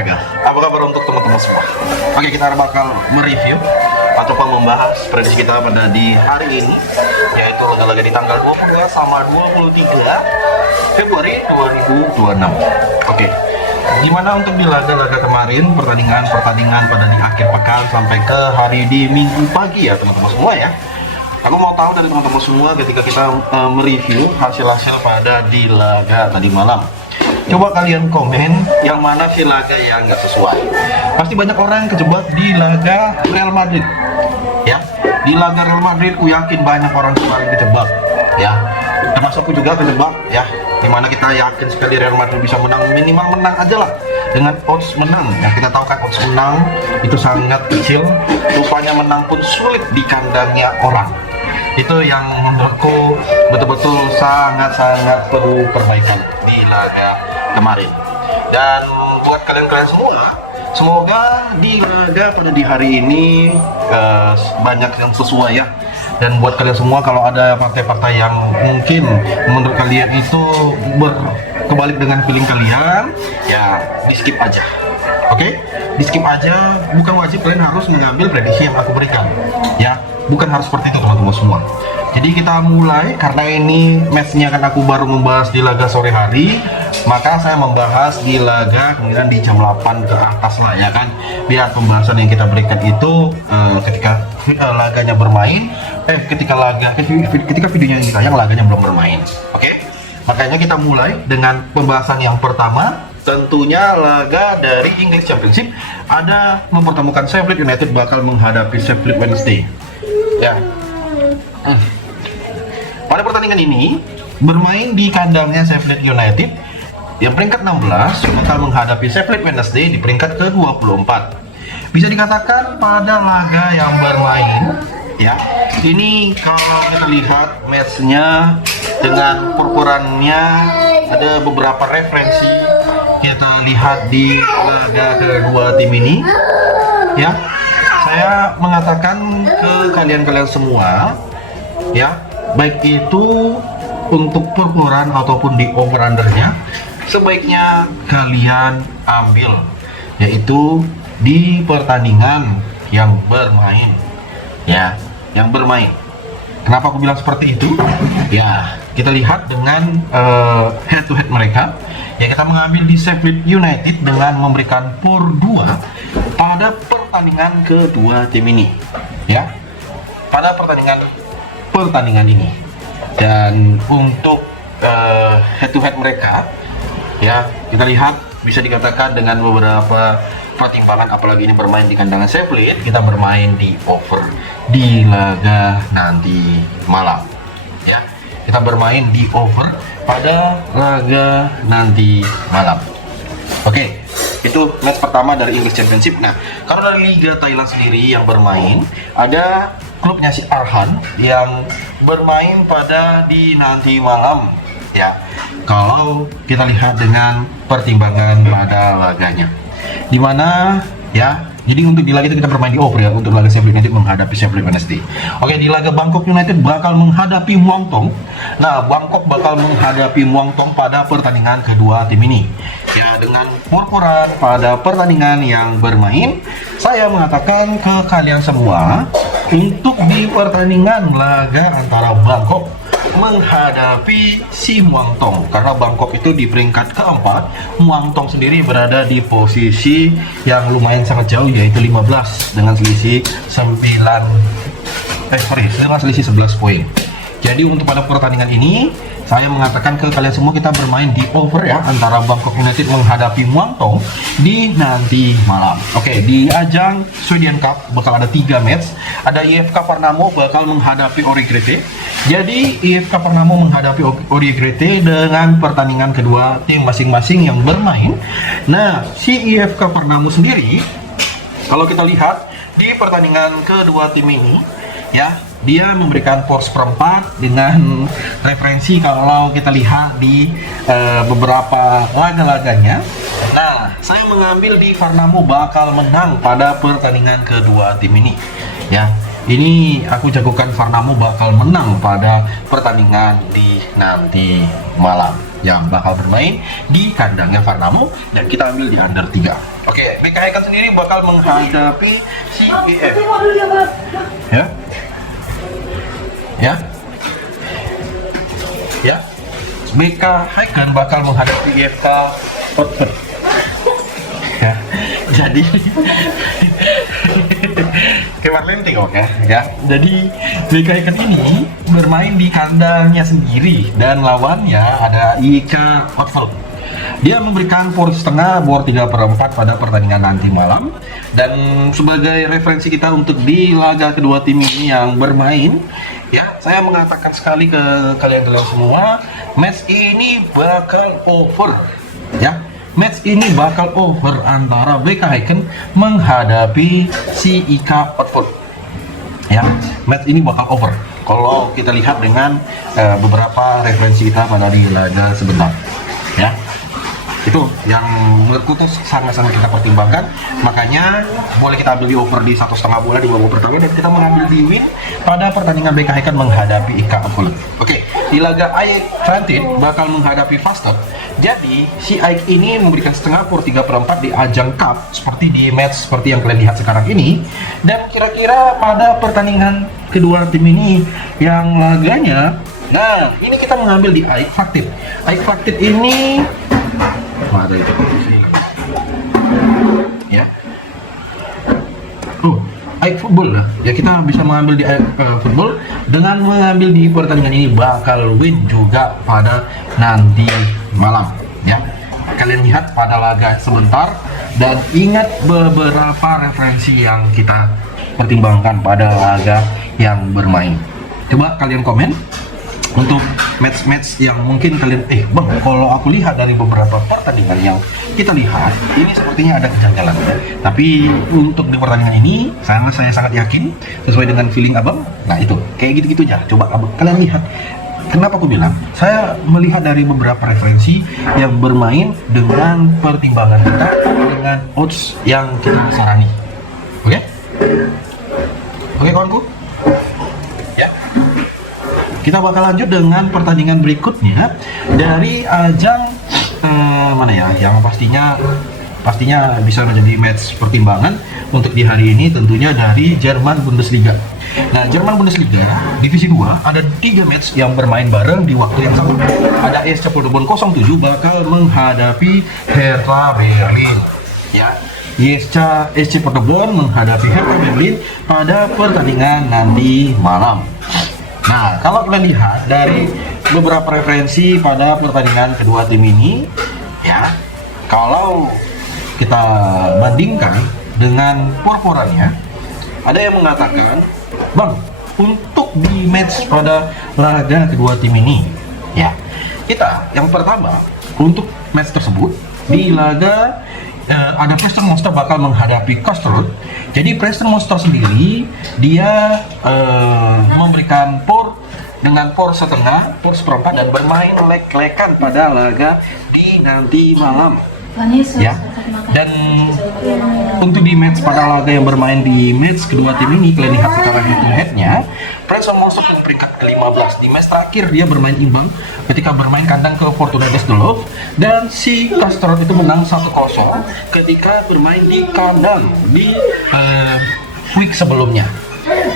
olahraga. Apa kabar untuk teman-teman semua? Oke, kita bakal mereview ataupun membahas prediksi kita pada di hari ini, yaitu laga-laga di tanggal 22 sama 23 Februari 2026. Oke, gimana untuk di laga-laga kemarin, pertandingan pada di akhir pekan sampai ke hari di minggu pagi ya teman-teman semua ya. Aku mau tahu dari teman-teman semua ketika kita mereview hasil-hasil pada di laga tadi malam. Coba kalian komen yang mana sih laga yang nggak sesuai. Pasti banyak orang yang kejebak di laga Real Madrid. Ya, di laga Real Madrid, aku yakin banyak orang kemarin kejebak. Ya, termasuk aku juga kejebak. Ya, dimana kita yakin sekali Real Madrid bisa menang, minimal menang aja lah dengan odds menang. Ya, kita tahu kan odds menang itu sangat kecil. Rupanya menang pun sulit di kandangnya orang. Itu yang menurutku betul-betul sangat-sangat perlu perbaikan di laga kemarin. Dan buat kalian-kalian semua, semoga di laga pada di hari ini banyak yang sesuai ya. Dan buat kalian semua, kalau ada partai-partai yang mungkin menurut kalian itu kebalik dengan feeling kalian, ya di skip aja. Oke? Di skip aja, bukan wajib kalian harus mengambil prediksi yang aku berikan. Ya, bukan harus seperti itu teman-teman semua. Jadi kita mulai, karena ini matchnya kan aku baru membahas di laga sore hari, maka saya membahas di laga kemudian di jam 8 ke atas lah ya kan, biar pembahasan yang kita berikan itu ketika laganya bermain, ketika videonya ini tayang laganya belum bermain. Oke? Makanya kita mulai dengan pembahasan yang pertama, tentunya laga dari English Championship. Ada mempertemukan Sheffield United bakal menghadapi Sheffield Wednesday. Ya. Pada pertandingan ini bermain di kandangnya Sheffield United yang peringkat 16 bakal menghadapi Sheffield Wednesday di peringkat ke-24. Bisa dikatakan pada laga yang bermain ya, ini kalau kita lihat matchnya dengan purpurannya ada beberapa referensi kita lihat di laga kedua tim ini ya. Saya mengatakan ke kalian-kalian semua ya, baik itu untuk purpuran ataupun di over undernya, sebaiknya kalian ambil yaitu di pertandingan yang bermain ya, yang bermain. Kenapa aku bilang seperti itu? Ya, kita lihat dengan head to head mereka. Ya, kita mengambil di Sheffield United dengan memberikan pur 2 pada pertandingan kedua tim ini. Ya, pada pertandingan ini. Dan untuk head to head mereka, ya kita lihat bisa dikatakan dengan beberapa pertimbangan, apalagi ini bermain di kandang Sheffield, kita bermain di over di laga nanti malam. Ya, kita bermain di over pada laga nanti malam. Oke, itu match pertama dari English Championship. Nah, kalau dari Liga Thailand sendiri yang bermain, ada klubnya si Arhan yang bermain pada di nanti malam ya. Kalau kita lihat dengan pertimbangan pada laganya, dimana ya, jadi untuk di laga itu kita bermain di over ya, untuk laga Sheffield United menghadapi Sheffield Wednesday. Oke, di laga Bangkok United bakal menghadapi Muang Thong. Nah, Bangkok bakal menghadapi Muang Thong pada pertandingan kedua tim ini. Ya, dengan purpuran pada pertandingan yang bermain, saya mengatakan ke kalian semua untuk di pertandingan laga antara Bangkok menghadapi si Muang Thong, karena Bangkok itu di peringkat keempat, Muang Thong sendiri berada di posisi yang lumayan sangat jauh, yaitu 15 dengan selisih 11 poin. Jadi untuk pada pertandingan ini saya mengatakan ke kalian semua kita bermain di over ya, antara Bangkok United menghadapi Muang Thong di nanti malam. Oke, di ajang Sweden Cup bakal ada 3 match. Ada IFK Parnamo bakal menghadapi Origrete. Jadi IFK Parnamo menghadapi Origrete dengan pertandingan kedua tim masing-masing yang bermain. Nah, si IFK Parnamo sendiri, kalau kita lihat di pertandingan kedua tim ini ya, dia memberikan poros perempat dengan referensi kalau kita lihat di beberapa laga-laganya. Nah, saya mengambil di Parnamo bakal menang pada pertandingan kedua tim ini ya. ini aku jagokan Varnamo bakal menang pada pertandingan di nanti malam yang bakal bermain di kandangnya Varnamo, dan kita ambil di under 3. Oke, BK Hacken sendiri bakal menghadapi si BF. Ya, BK Hacken bakal menghadapi IFK Watford. Ya, jadi kayak Linting oke ya. Jadi BK Hacken ini bermain di kandangnya sendiri dan lawannya ada IK Watford. Dia memberikan poin setengah, bor 3/4 pada pertandingan nanti malam. Dan sebagai referensi kita untuk di laga kedua tim ini yang bermain, ya, saya mengatakan sekali ke kalian semua, match ini bakal over. Ya, match ini bakal over antara BK Hacken menghadapi si IK Watford. Ya, match ini bakal over kalau kita lihat dengan beberapa referensi kita pada di laga sebentar. Ya, itu yang menurutku tuh sangat-sangat kita pertimbangkan, makanya boleh kita ambil di over di 1,5 bola di babak pertama, dan kita mengambil di win pada pertandingan BK Hacken menghadapi IK Watford. Oke, di laga AEK Transit bakal menghadapi Faster. Jadi si AEK ini memberikan setengah per 3/4 di ajang cup seperti di match seperti yang kalian lihat sekarang ini. Dan kira-kira pada pertandingan kedua tim ini yang laganya, nah ini kita mengambil di AEK Faktif. AEK Faktif ini ada itu ya, AEK Football lah ya, kita bisa mengambil di AEK Football. Dengan mengambil di pertandingan ini bakal win juga pada nanti malam ya. Kalian lihat pada laga sebentar dan ingat beberapa referensi yang kita pertimbangkan pada laga yang bermain. Coba kalian komen untuk match-match yang mungkin kalian bang, kalau aku lihat dari beberapa pertandingan yang kita lihat ini sepertinya ada kejanggalan, tapi untuk di pertandingan ini saya sangat yakin sesuai dengan feeling abang. Nah itu kayak gitu-gitu aja. Coba abang kalian lihat, kenapa aku bilang saya melihat dari beberapa referensi yang bermain dengan pertimbangan kita dengan odds yang kita sarani. Oke kawanku. Kita bakal lanjut dengan pertandingan berikutnya dari ajang mana ya, yang pastinya bisa menjadi match pertimbangan untuk di hari ini, tentunya dari Jerman Bundesliga. Nah, Jerman Bundesliga divisi 2 ada 3 match yang bermain bareng di waktu yang sama. Ada SC Paderborn 07 bakal menghadapi Hertha Berlin. Ya, SC Paderborn menghadapi Hertha Berlin pada pertandingan nanti malam. Nah, kalau kalian lihat dari beberapa referensi pada pertandingan kedua tim ini, ya, kalau kita bandingkan dengan por-porannya, ada yang mengatakan, bang, untuk di match pada laga kedua tim ini, ya, kita yang pertama untuk match tersebut di laga ada Preston Monster bakal menghadapi Kostrud. Jadi Preston Monster sendiri dia memberikan por dengan por setengah, por seperempat, dan bermain lek-lekan pada laga di nanti malam. Ya, dan untuk di match pada laga yang bermain di match kedua tim ini, kalian lihat secara head-to-headnya, Preston Monster di peringkat ke-15. Di match terakhir dia bermain imbang ketika bermain kandang ke Fortuna Düsseldorf, dan si Kostrud itu menang 1-0 ketika bermain di kandang di week sebelumnya.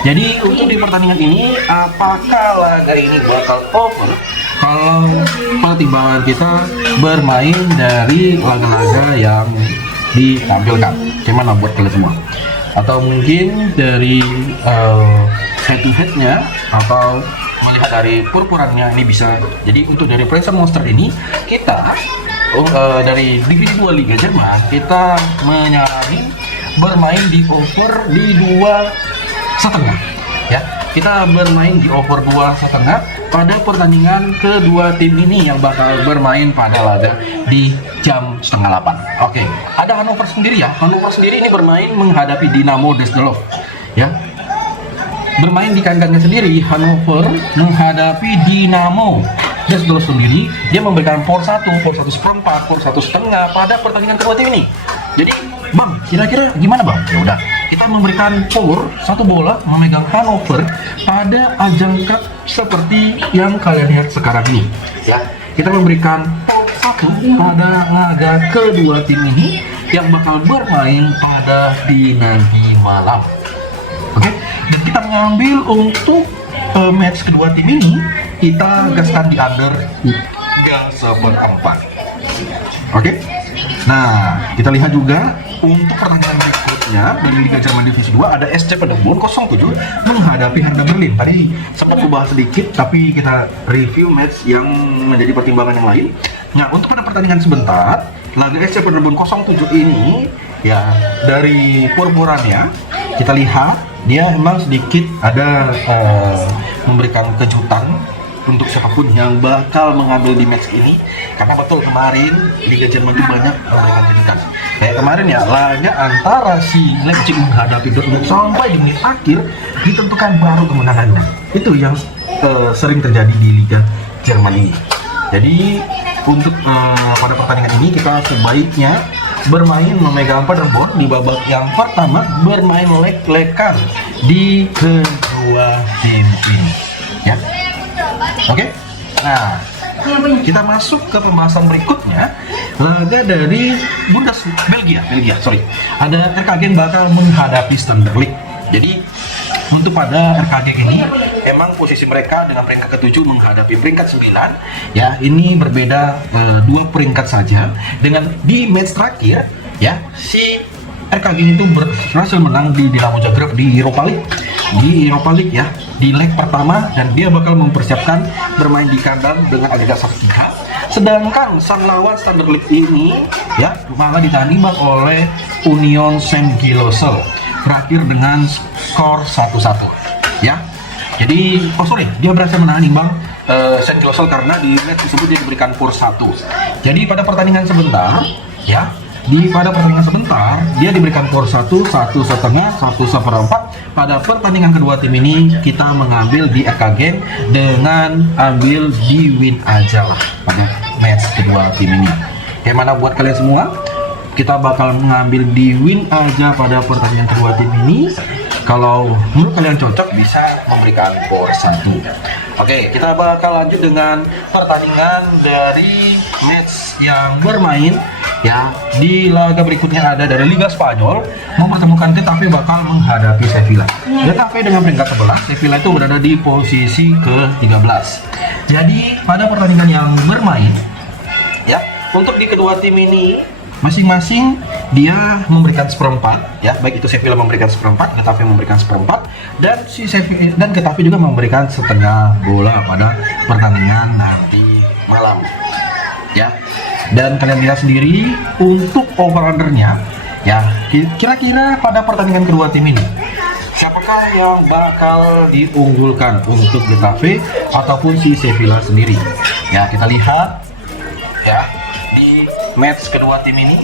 Jadi untuk di pertandingan ini, apakah laga ini bakal over kalau pertimbangan kita bermain dari laga-laga yang ditampilkan? Gimana buat kalian semua? Atau mungkin dari head-to-headnya, atau melihat dari purpurannya ini bisa. Jadi untuk dari Preston Monster ini, kita dari divisi 2 Liga Jerman, kita menyarankan bermain di over di 2,5 ya. Kita bermain di over 2,5 pada pertandingan kedua tim ini yang bakal bermain pada laga di jam 7:30. Oke, ada Hannover sendiri ya. Hannover sendiri ini bermain menghadapi Dinamo Düsseldorf ya. Bermain di kandangnya sendiri, Hannover menghadapi Dinamo Düsseldorf sendiri. Dia memberikan por 1, por 1 seperempat, por 1,5 pada pertandingan kedua tim ini. Jadi Bang, kira-kira gimana bang? Ya udah, kita memberikan power satu bola memegang Hanover pada ajang cup seperti yang kalian lihat sekarang ini. Ya, kita memberikan power satu pada laga kedua tim ini yang bakal bermain pada di nanti malam. Oke, dan kita mengambil untuk match kedua tim ini, kita gaskan di under 3/4. Oke. Nah, kita lihat juga untuk pertandingan berikutnya dari Liga Jerman Divisi 2 ada SC Paderborn 07 menghadapi Hertha Berlin. Tadi sempat membahas sedikit, tapi kita review match yang menjadi pertimbangan yang lain. Nah, untuk pada pertandingan sebentar, laga SC Paderborn 07 ini ya dari purpurannya kita lihat dia memang sedikit ada memberikan kejutan untuk siapapun yang bakal mengambil di match ini, karena betul kemarin Liga Jerman itu banyak memberikan kejutan. Kayak kemarin ya, laga antara si Leipzig menghadapi Dortmund sampai di menit akhir ditentukan baru kemenangannya. Itu yang sering terjadi di Liga Jerman ini. Jadi untuk pada pertandingan ini kita sebaiknya bermain memegang Paderborn di babak yang pertama, bermain lek-lekan di kedua tim ini. Ya. Oke, nah kita masuk ke pembahasan berikutnya, laga dari Belgia. Ada RKG bakal menghadapi Standard Liège. Jadi untuk pada RKG ini, emang posisi mereka dengan peringkat ke-7 menghadapi peringkat 9. Ya, ini berbeda 2 peringkat saja. Dengan di match terakhir, ya si RKG itu berhasil menang di Dinamo Zagreb di Europa League ya, di leg pertama, dan dia bakal mempersiapkan bermain di kandang dengan agregat 1-3. Sedangkan sang lawan Standard Liège ini ya malah ditanding oleh Union Saint-Gilloise berakhir dengan skor 1-1 ya. Jadi dia berhasil menahan imbang Saint-Gilloise karena di match tersebut dia diberikan power 1. Jadi pada pertandingan sebentar ya, dia diberikan power 1, 1,5, 1/4. Pada pertandingan kedua tim ini kita mengambil di RKG dengan ambil di win aja lah pada match kedua tim ini. Gimana buat kalian semua? Kita bakal mengambil di win aja pada pertandingan kedua tim ini. Kalau menurut kalian cocok, bisa memberikan power 1. Oke, kita bakal lanjut dengan pertandingan dari match yang bermain ya di laga berikutnya. Ada dari Liga Spanyol mempertemukan Getafe bakal menghadapi Sevilla. Getafe dengan peringkat 11, Sevilla itu berada di posisi ke-13. Jadi pada pertandingan yang bermain ya, untuk di kedua tim ini masing-masing dia memberikan 1/4 ya, baik itu Sevilla memberikan 1/4, Getafe memberikan 1/4, dan si Sevilla dan Getafe juga memberikan setengah bola pada pertandingan nanti malam ya. Dan kalian lihat sendiri untuk over undernya ya, kira-kira pada pertandingan kedua tim ini siapakah yang bakal diunggulkan untuk Getafe ataupun si Sevilla sendiri ya. Kita lihat ya, di match kedua tim ini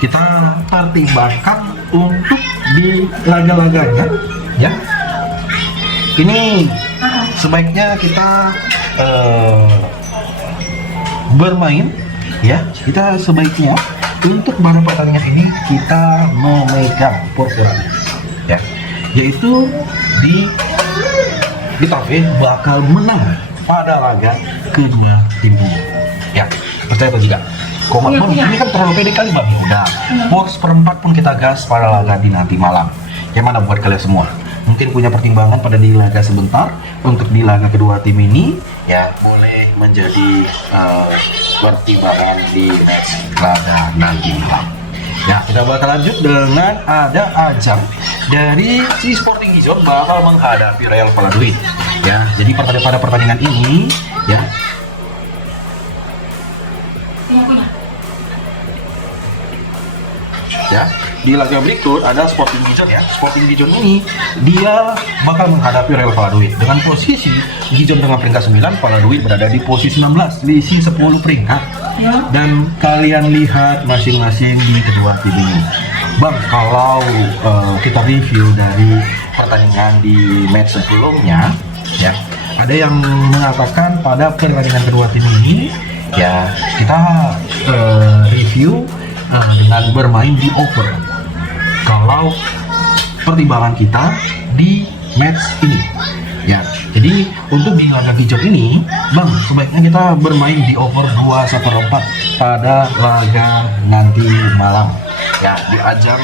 kita pertimbangkan untuk di laga-laganya ya. Ini sebaiknya kita bermain ya, kita sebaiknya untuk pada pertandingan ini kita memegang purpuran ya, yaitu di Getafe bakal menang pada laga kedua tim ini ya. Percaya atau tidak? Bang, ini kan terlalu pede kali bang. Ya udah, power 1/4 pun kita gas pada laga di nanti malam. Gimana buat kalian semua? Mungkin punya pertimbangan pada di laga sebentar, untuk di laga kedua tim ini ya boleh menjadi pertimbangan di match laga nanti malam. Ya, kita bakal lanjut dengan ada ajang dari si Sporting Gijón bakal menghadapi Real Valladolid. Ya, jadi pada pertandingan ini ya, ya di laga berikut ada Sporting Gijón ya. Sporting Gijón ini dia bakal menghadapi Real Valladolid dengan posisi Gijón dengan peringkat 9, Valladolid berada di posisi 16, selisih 10 peringkat. Dan kalian lihat masing-masing di kedua tim ini. Bang, kalau kita review dari pertandingan di match sebelumnya ya, ada yang mengatakan pada pertandingan kedua tim ini ya kita review dengan bermain di over kalau pertimbangan kita di match ini. Ya, jadi untuk di laga hijau ini, Bang, sebaiknya kita bermain di over 2/1/4 pada laga nanti malam. Ya, di ajang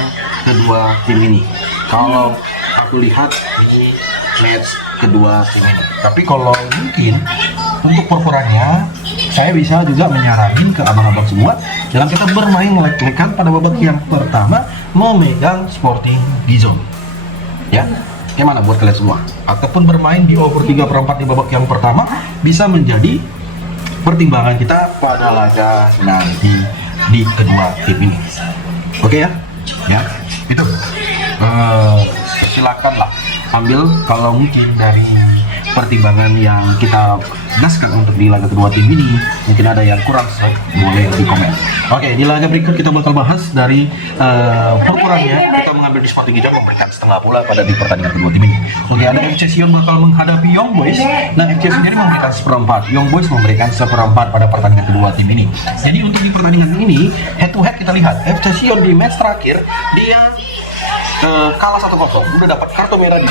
kedua tim ini. Kalau aku lihat di match kedua tim ini. Tapi kalau mungkin untuk perforanya, saya bisa juga menyaranin ke abang-abang semua, dalam kita bermain lek-lekan pada babak yang pertama, memegang Sporting Gijón. Ya, gimana buat kalian semua? Ataupun bermain di over 3/4 di babak yang pertama bisa menjadi pertimbangan kita pada laga nanti di kedua tim ini. Oke ya, ya itu. Silakanlah ambil kalau mungkin dari pertimbangan yang kita gaskan untuk di laga kedua tim ini, mungkin ada yang kurang sesuai, boleh di komen. Oke, di laga berikut kita bakal bahas dari perkurannya. Kita mengambil di Sporting Gijón memberikan setengah bola pada di pertandingan kedua tim ini. Oke, ada FC Sion bakal menghadapi Young Boys. Nah, FC sendiri memberikan 1/4, Young Boys memberikan 1/4 pada pertandingan kedua tim ini. Jadi untuk di pertandingan ini, head to head kita lihat FC Sion di match terakhir dia kalah 1-0, udah dapat kartu merah di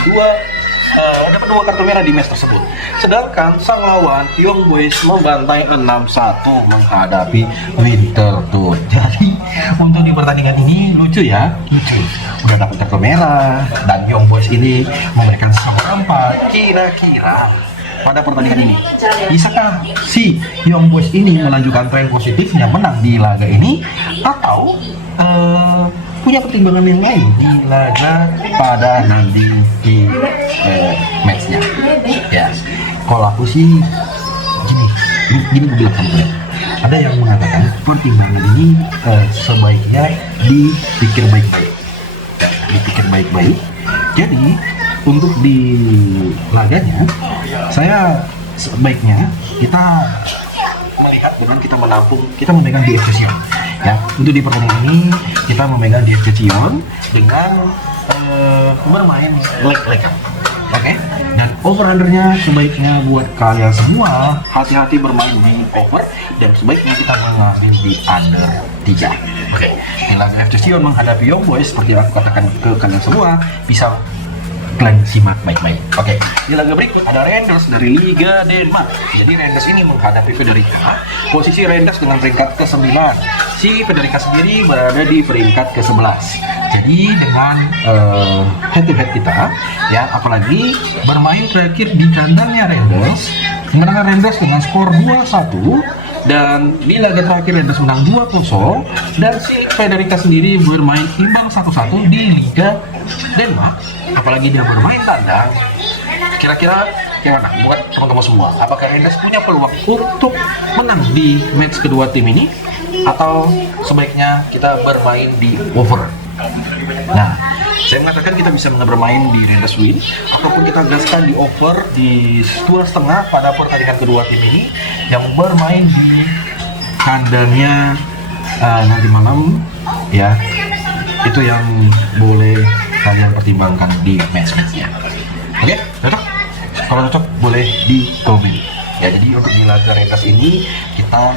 dapat 2 kartu merah di match tersebut. Sedangkan sang lawan Young Boys membantai 6-1 menghadapi Winterthur. Jadi untuk di pertandingan ini lucu ya, lucu. Udah dapat kartu merah dan Young Boys ini memberikan 1/4. Kira-kira pada pertandingan ini, bisakah si Young Boys ini melanjutkan tren positifnya menang di laga ini, atau punya pertimbangan yang lain di laga pada nanti di matchnya? Ya, kalau aku sih gini gue bilang sama kalian, ada yang mengatakan pertimbangan ini sebaiknya dipikir baik-baik. Jadi untuk di laganya, saya sebaiknya kita melihat dengan kita menampung, kita memegang di FC Sion. Ya, untuk di pertandingan ini kita memegang di FC Sion dengan bermain leg-legan. Oke, dan over undernya sebaiknya buat kalian semua hati-hati bermain di over, dan sebaiknya kita mengambil di under 3. Oke, di laga FC Sion menghadapi Young Boys, seperti yang aku katakan ke kalian semua, bisa kalian simak baik-baik. Oke, di laga berikut ada Randers dari Liga Denmark. Jadi Randers ini menghadapi Frederica. Posisi Randers dengan peringkat ke-9. Si Frederica sendiri berada di peringkat ke-11. Jadi dengan head to head kita, ya, apalagi bermain terakhir di kandangnya Randers, kemenangan Randers dengan skor 2-1. Dan di laga terakhir Randers menang 2-0, dan si Frederica sendiri bermain imbang 1-1 di Liga Denmark. Apalagi dia bermain tandang. Kira-kira gimana buat teman-teman semua? Apakah Randers punya peluang untuk menang di match kedua tim ini, atau sebaiknya kita bermain di over? Nah, saya mengatakan kita bisa bermain di Randers win, ataupun kita gaskan di over di 2,5 pada pertandingan kedua tim ini yang bermain di kandangnya nanti malam. Ya, itu yang boleh kalian pertimbangkan di match-matchnya. Oke, cocok? Kalau cocok boleh di komen. Ya, jadi untuk di laga Randers ini kita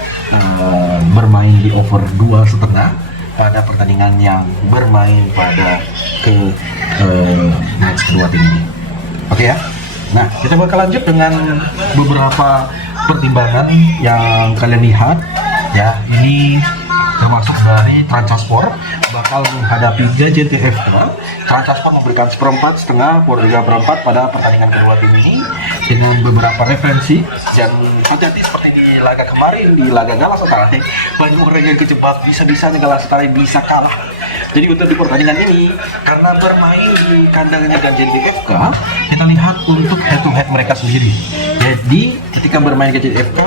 bermain di over 2,5 pada pertandingan yang bermain pada match kedua tim ini. Oke ya. Nah, kita bakal lanjut dengan beberapa pertimbangan yang kalian lihat. Ya, ini termasuk dari Transasport bakal menghadapi GJTFK. Transasport memberikan 1/4 por 3/4 pada pertandingan kedua tim ini dengan beberapa referensi, dan hati-hati seperti di laga kemarin di laga Galatasaray, banyak orang yang kejebak, bisa-bisanya Galatasaray bisa kalah. Jadi untuk di pertandingan ini, karena bermain di kandangnya GJTFK, kita lihat untuk head to head mereka sendiri. Jadi ketika bermain GJTFK,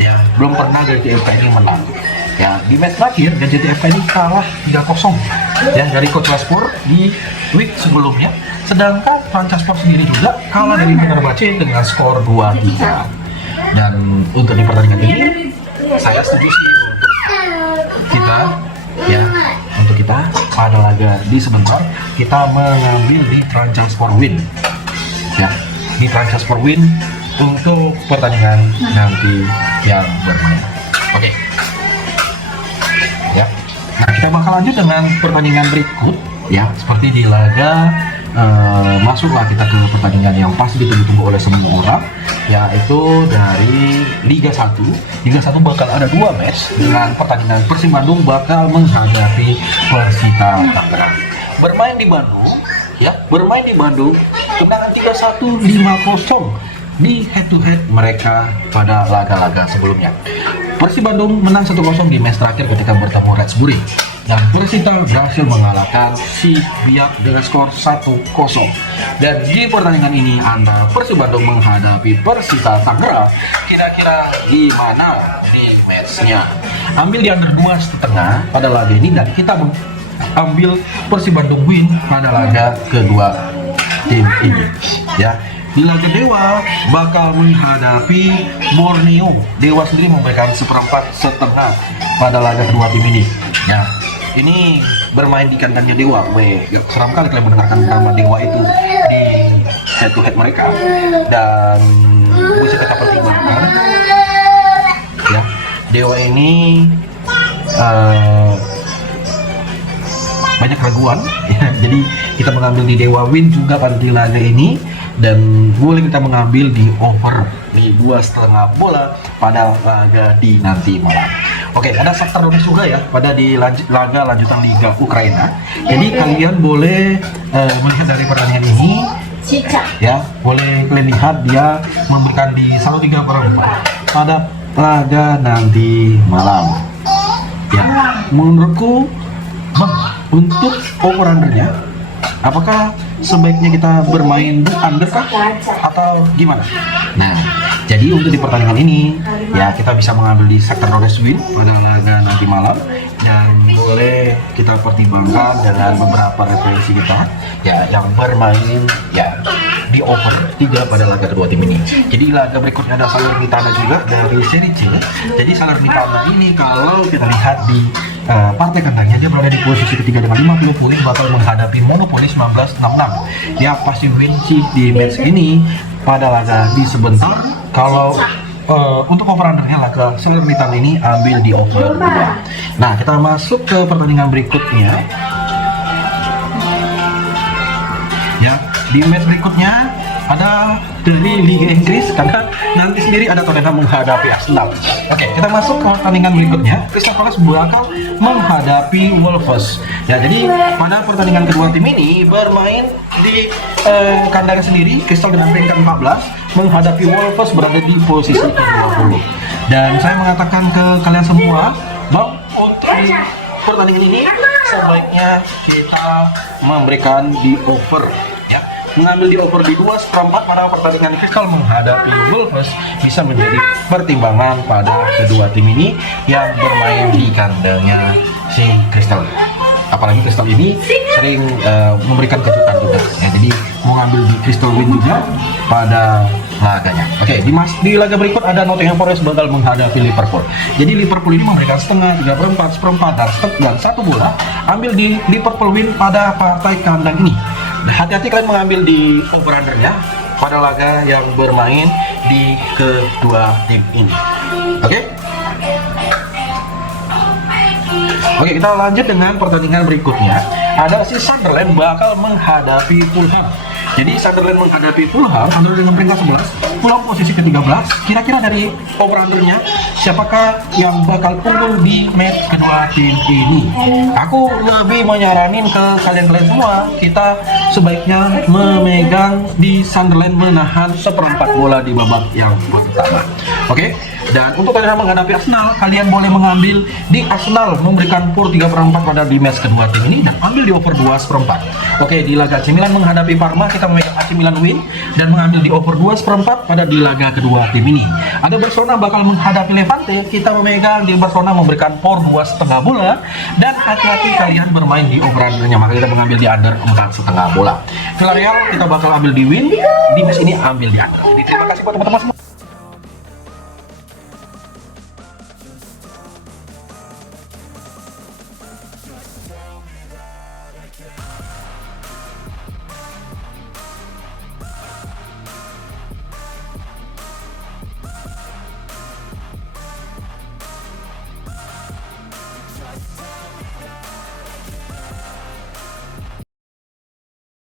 ya, belum pernah GJTFK ini menang. Ya, di match terakhir GJTFK ini kalah 3-0 yang dari Coach Laspur di week sebelumnya. Sedangkan Transasport sendiri juga kalah dari Fenerbahce dengan skor 2-3. Dan untuk di pertandingan ini, saya setuju sih untuk kita, ya, untuk kita pada laga di sebentar kita mengambil di Transasport win. Ya, di Transasport win untuk pertandingan nanti yang bermain. Oke. Ya. Nah, kita bakal lanjut dengan pertandingan berikut, Ya, seperti di laga masuklah kita ke pertandingan yang pasti ditunggu-tunggu oleh semua orang, yaitu dari Liga 1. Liga 1 bakal ada 2 match, dengan pertandingan Persib Bandung bakal menghadapi Persita Tangerang. Bermain di Bandung, ya, bermain di Bandung, kemenangan 3-1, 5-0 di head to head mereka pada laga-laga sebelumnya. Persib Bandung menang 1-0 di match terakhir ketika bertemu Redsbury, dan Persita berhasil mengalahkan si Biak dengan skor 1-0. Dan di pertandingan ini antara Persib Bandung menghadapi Persita Tangerang, kira-kira gimana di matchnya? Ambil di under 2,5 pada laga ini, dan kita ambil Persib Bandung win pada laga kedua tim ini, ya. Di laga Dewa bakal menghadapi Borneo. Dewa sendiri memberikan 1/4 pada laga kedua tim ini. Nah, ini bermain di kandangnya Dewa. Seram kali kalian mendengarkan nama Dewa itu di head to head mereka. Dan bisa kita pertimbangkan, ya, Dewa ini banyak raguan, ya. Jadi kita mengambil di Dewa win juga pada di laga ini, dan boleh kita mengambil di over di 2,5 bola pada laga di nanti malam. Oke, ada Shakhtar juga ya pada di laga lanjutan Liga Ukraina. Jadi kalian boleh melihat dari pertandingan ini, ya, boleh kalian lihat dia memberikan di 1/3 pada laga nanti malam. Ya, menurutku untuk over undernya, apakah sebaiknya kita bermain di under kah atau gimana? Nah, jadi untuk di pertandingan ini, ya, kita bisa mengambil di Shakhtar Donetsk win pada laga nanti malam, dan boleh kita pertimbangkan dengan beberapa referensi kita, ya, yang bermain, ya, di over 3 pada laga kedua tim ini. Jadi laga berikutnya ada Salernitana juga dari Serie C. Jadi Salernitana ini kalau kita lihat di partai kandangnya, dia berada di posisi ketiga dengan 50 poin, bakal menghadapi Monopoly 1966. Dia pasti win di match ini pada laga di sebentar. Kalau untuk over undernya laga Salernitana ini ambil di over 2. Nah, kita masuk ke pertandingan berikutnya. Ya, di match berikutnya ada dari Liga Inggris, karena nanti sendiri ada Tottenham menghadapi Arsenal. Oke, kita masuk ke pertandingan berikutnya. Crystal Palace bakal menghadapi Wolves. Ya, jadi pada pertandingan kedua tim ini bermain di kandangnya sendiri. Crystal dengan peringkat 14 menghadapi Wolves berada di posisi ke-20. Dan saya mengatakan ke kalian semua bahwa untuk di pertandingan ini sebaiknya kita memberikan di over, ya. Mengambil di over di 2/4 pada pertandingan Crystal menghadapi Wolves bisa menjadi pertimbangan pada kedua tim ini yang bermain di kandangnya si Crystal. Apalagi Crystal ini sering memberikan kejutan juga, ya. Jadi mau ngambil di Crystal win juga pada laganya. Oke, di laga berikut ada Nottingham Forest bakal menghadapi Liverpool. Jadi Liverpool ini memberikan 0,5, 3/4, 1/4 dan 1 bola. Ambil di Liverpool win pada partai kandang ini. Hati-hati kalian mengambil di over undernya pada laga yang bermain di kedua tim ini. Oke, kita lanjut dengan pertandingan berikutnya. Ada si Sunderland bakal menghadapi Fulham. Jadi Sunderland menghadapi Fulham, Sunderland dengan peringkat 11, Fulham posisi ke-13. Kira-kira dari over undernya, siapakah yang bakal unggul di match kedua tim ini? Aku lebih menyaranin ke kalian-kalian semua, kita sebaiknya memegang di Sunderland menahan 1/4 bola di babak yang pertama. Oke, dan untuk kalian menghadapi Arsenal, kalian boleh mengambil di Arsenal memberikan pur 3/4 pada di match kedua tim ini, dan ambil di over 2/4. Oke, di laga AC Milan menghadapi Parma, kita memegang AC Milan win dan mengambil di over 2/4 pada di laga kedua tim ini. Ada Barcelona bakal menghadapi Levante, kita memegang di Barcelona memberikan pur 2,5 bola, dan hati-hati kalian bermain di over undernya, maka kita mengambil di under 4,5 bola. Villarreal kita bakal ambil di win, di match ini ambil di under. Jadi terima kasih buat teman-teman semua.